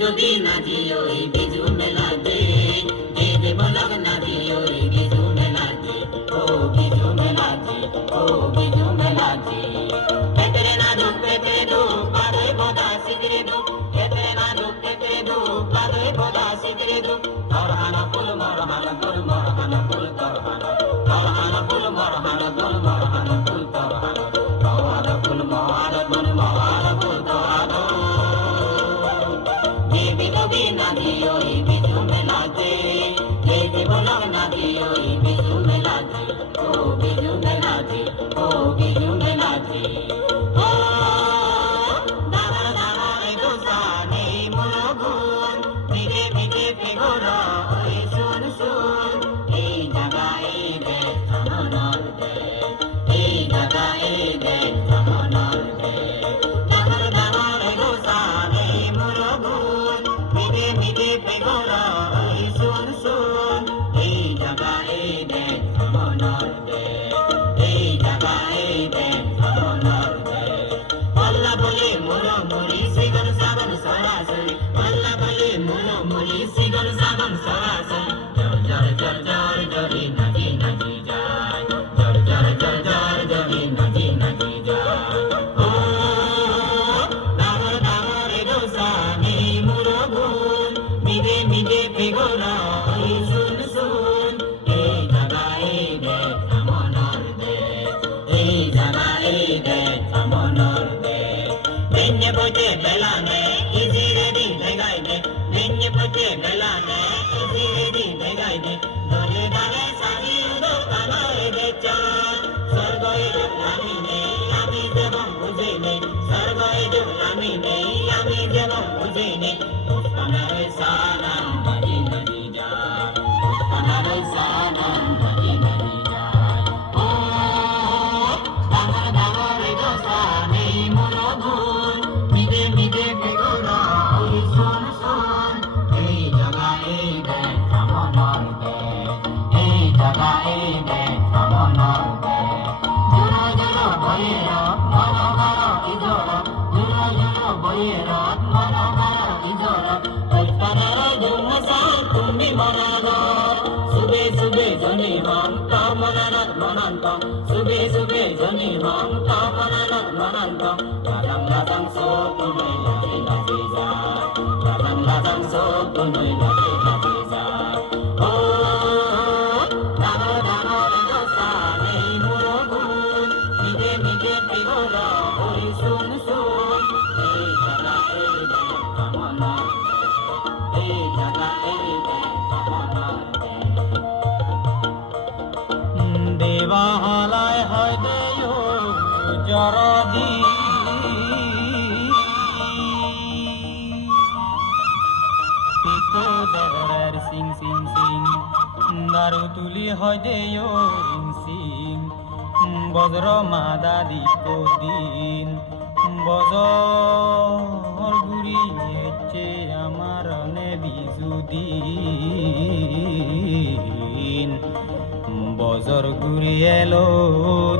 যদি না দিও এই বিজু মেলা দে দে বলক না দিও এই বিজু মেলা দে ও বিজু মেলা দে ও বিজু মেলা দে পেটরে না দু পেটরে দু পারে বোদা সিগরে দু পেটরে না দু পেটরে দু পারে বোদা সিগরে দু তরহানা ফুল মরহানা ফুল মরহানা ফুল তরহানা তরহানা ফুল মরহানা ফুল মরহানা ফুল তরহানা মহারা ফুল মহারা ফুল মহারা ফুল তরহানা দেবী না দিও এই বিজু মেলা দে দেবী বলক না দিও এই বিজু মেলা দে ও বিজু মেলা দে ও বিজু মেলা দে ও দাদা দাদা রে দোসানে মুরগুন মিরে মিরে ফেগোরা ওই শুন শুন এই জায়গায় দে থামনার দে এই জায়গায় দে থামনার দে দাদা দাদা রে দোসানে মুরগুন মিরে মিরে ফেগোরা ওই শুন শুন এই জায়গায় দে থামনার দে এই জায়গায় দে থামনার দে আল্লাহ বলে মোরা মুড়ি সিগর সাবন সরাসরি আল্লাহ বলে মোরা মুড়ি সিগর সাবন সরাসরি জর জর জর জর জরি নাজি নাজি যায় জর জর জর জর জরি নাজি নাজি যায় ও দামর দামর দোসানি মুরগুন মিদে মিদে পেগোরা ওই শুন শুন এই জায়গায় দে থামনার দে এই জায়গায় দে থামনার দে বেঞ্জে বইতে বেলা নে ইজি রেডি ভেগাই দে বেঞ্জে বইতে বেলা নে ইজি রেডি ভেগাই দে দলে দালে সাজি উদো কানায় দে চাঁদ স্বর্গয়ে যুগ আমি নেই আমি যেমন বুঝে নেই স্বর্গয়ে যুগ আমি নেই আমি যেমন বুঝে নেই পুষ্পনারে সানাম বাজি নদী যায় পুষ্পনারে সানাম বাজি নদী যায় ও দামর দামর দোসানে মুরগুন মিদে মিদে পেগোরা ওই শুন শুন এই জায়গায় দে থামনার দে এই জায়গায় দে থামনার দে জুরো জুরো বয়ে রাত মনোহর ইজর জুরো জুরো বয়ে রাত মনোহর ইজর পুষ্পনার জুমসা তুমি মনাগর সুবে সুবে জনি হম কামনানাত মনান্ত সুবে সুবে জনি হম কামনানাত মনান্ত লাজং লাজং সো তুমি লাজে লাজে যায় লাজং লাজং সো তুমি লাজে লাজে যায় ও দামর দামর দোসানে মুরগুন মিদে মিদে পেগোরা ওই শুন শুন এই জায়গায় দে থামনার দে এই জায়গায় দে থামনার দে দেবাহালায় হয় দেও জরদি পিকো দরের সিং সিং সিং দারু তুলি হয় দেও রিং সিং বজ্র মাদা দীপ দিন বজর গুড়ি হচ্ছে আমার নে বিজু দিন বজর ঘুরে এলো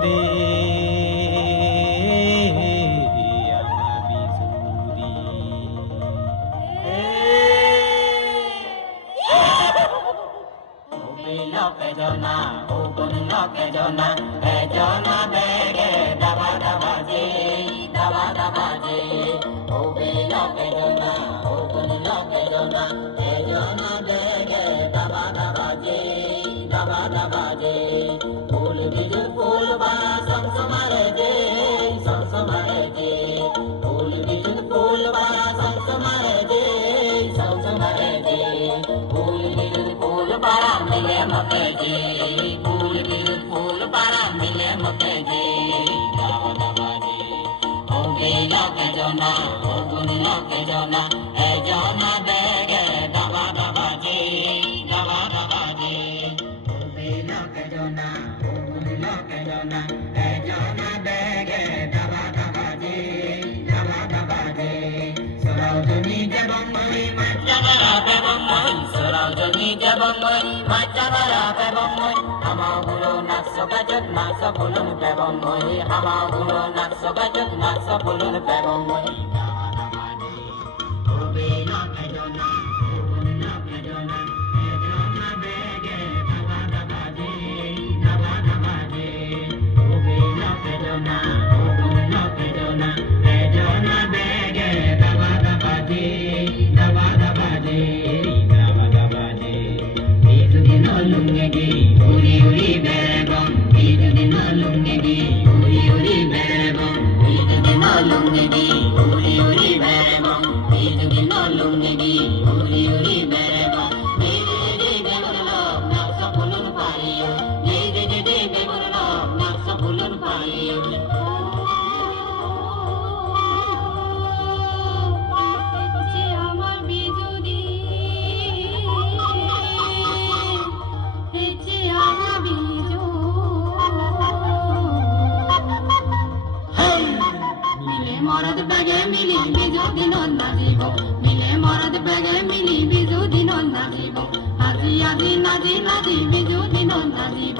দে আমার বিজুরি লকে জনা ও কোন লকে জনা এ জনা বেগে দাবা দাবা যে দাবা দাবা যে ও লকে জনা ও কোন লকে জনা এ জনা বেগে দাবা দাবা যে দাবা দাবা যে ফুল বিজু ফুল বালা সমসমারে যে সমসমারে যে ফুল বিজু ফুল বালা সমসমারে যে সমসমারে যে ফুল বিজু ফুল বালা মিলে মকে যে ফুল বিজু ফুল বালা মিলে মকে যে দাবা দাবা যে ও লকে জনা ও গুণ লকে জনা এ জনা বেগে দাবা দাবা যে দাবা দাবা যে লকে জনা ও গুণ লকে জনা এ জনা বেগে দাবা দাবা যে দাবা দাবা যে সরাও জমি জবময় মাচাবারা বেবময় সরাও জমি জবময় মাচাবারা বেবময় আমাগুলো নাকশো গাজত নাকশো ফুলন বেবময় আমাগুলো নাকশো গাজত নাকশো ফুলন বেবময় দাবা দাবা যে বাজে দাবা দাবাজে দাবা দাবাজে বিজুদিন লুঙ্গি উড়ি উড়ি বেরবম বিজুদিন লুঙ্গি উড়ি উড়ি বেরবম বিজুদিন লুঙ্গি উড়ি উড়ি বেরবম বিজুদিন লুঙ্গি উড়ি উড়ি বেরবম বিজুদি বেবরলো নাকস ফুলুন পাইও বিজুদি বেবরলো নাকস ফুলুন পাইও মরদ বেগে মিলি বিজুদিন নাচিব মিলে মরদ বেগে মিলি বিজুদিন নাচিব আজি আজি নাজি নাজি বিজুদিন নাচিব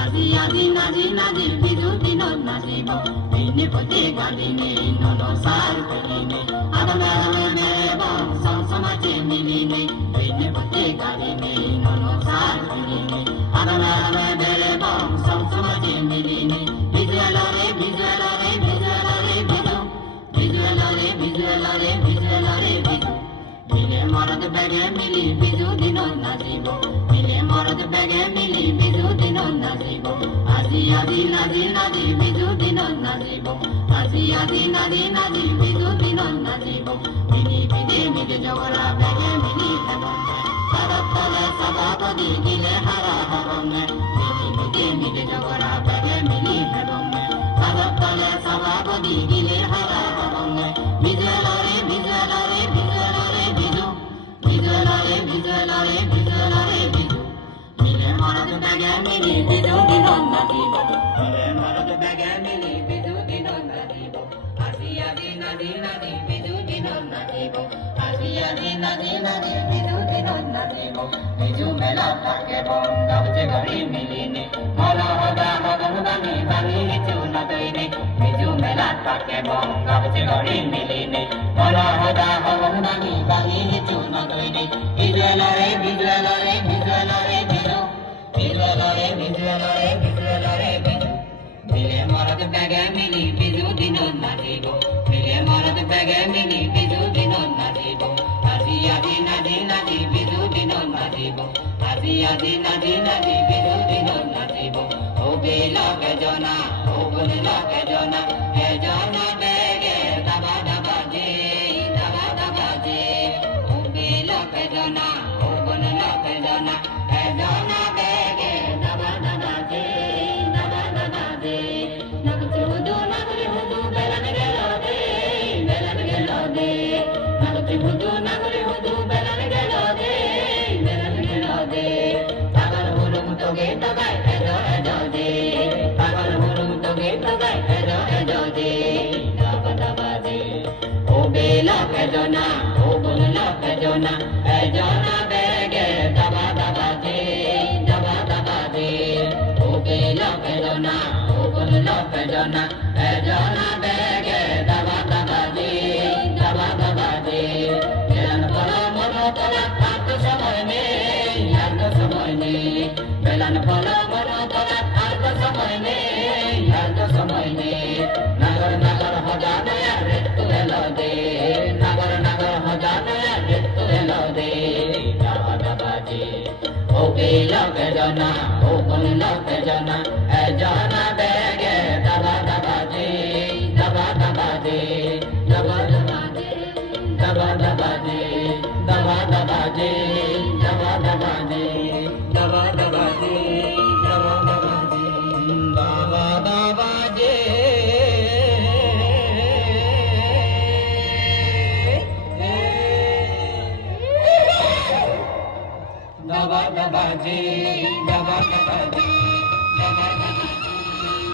আজি আজি নাজি নাজি বিজুদিন নাচিব দিনে পতে গাদিনে নন সার পেলিনে আরমে আরমে মেব সমসমাচে মিলিনে দিনে পতে গাদিনে নন সার পেলিনে আরমে আরমে মেব সমসমাচে মিলিনে বিজুয়ালারে বিজুয়ালারে বিজুয়ালারে বিজুয়ালারে বিজুয়ালারে বিজুয়ালারে বিজু মিলে মরদ বেগে মিলি বিজুদিন নাচিব মিলে মরদ বেগে মিলি বিজুদিন নাচিব আজি আজি নাজি নাজি বিজুদিন নাচিব আজি আজি নাজি নাজি বিজুদিন নাচিব মিলি বিদে মিলে জগরা বেগে মিলি হেবনে সারত তলে সভাপতি গিলে হারা হবনে মিলি বিদে মিলে জগরা বেগে মিলি হেবনে সারত তলে সভাপতি গিলে হারা হবনে বিজুয়ালারে বিজুয়ালারে বিজুয়ালারে বিজু বিজুয়ালারে বিজুয়ালারে বিজুয়ালারে বিজু মিলে মরদ বেগে মিলি বিজুদিন নাচিব মিলে মরদ বেগে মিলি বিজুদিন নাচিব আজি আজি নাজি নাজি বিজুদিন নাচিব আজি আজি নাজি নাজি বিজুদিন নাচিব বিজু মেলা থাকে বঙ্গাবচে ঘড়ি মিলিনে মলা হদা হদমদানি বানি চুন তৈনে বিজু মেলা থাকে বঙ্গাবচে ঘড়ি মিলিনে মলা হদা হদমদানি বানি চুন তৈনে বিজুয়ালারে বিজুয়ালারে বিজুয়ালারে বিজু বিজুয়ালারে বিজুয়ালারে বিজুয়ালারে বিজু মিলে মরদ বেগে মিলি বিজুদিন নাচিব মিলে মরদ বেগে মিলি বিজুদিন নাচিব আজি আজি নাজি নাজি বিজুদিন নাচিব আজি আজি নাজি নাজি বিজুদিন নাচিব ও বেলকে জনা ও বলকে জনা হে জনা বেগে দাবা দাবাজে দাবা দাবাজে ও বেলকে জনা ও বলকে জনা হে জনা বেগে দাবা দাবাজে দাবা দাবাজে নাগচে হুদু নাগরি হুদু বেলান গেল দে বেলান গেল দে নাগচে হুদু নাগরি হুদু বেলান গেল দে বেলান গেল দে পাগল হুরুম তোগে তগাই এজো এজো দে পাগল হুরুম তোগে তগাই এজো এজো দে দাবা দাবাজে ও বেলকে জনা ও বলকে জনা এজনা বেগে দাবা দাবাজে দাবা দাবাজে ও বেলকে জনা ও বলকে জনা এজনা বেগে দাবা দাবাজে দাবা দাবাজে বেলান পড়ো মনো তোলা আর তো সময় নেই আর তো সময় নেই বেলান পড়ো মনো তোলা আর তো সময় নেই আর তো সময় নেই নাগর নাগর হজা নয়া ঋতু এলো দে নাগর নাগর হজা নয়া ঋতু এলো দে দাবা দাবাজে ও বেলকে জনা ও বলকে জনা এজনা বেগে দাবা দাবাজে দাবা দাবাজে দাবা দাবাজে দাবা দাবাজে দাবা দাবাজে দাবা দাবাজে দাবা দাবাজে দাবা দাবাজে দাবা দাবাজে দাবা দাবাজে দাবা দাবাজে দাবা দাবাজে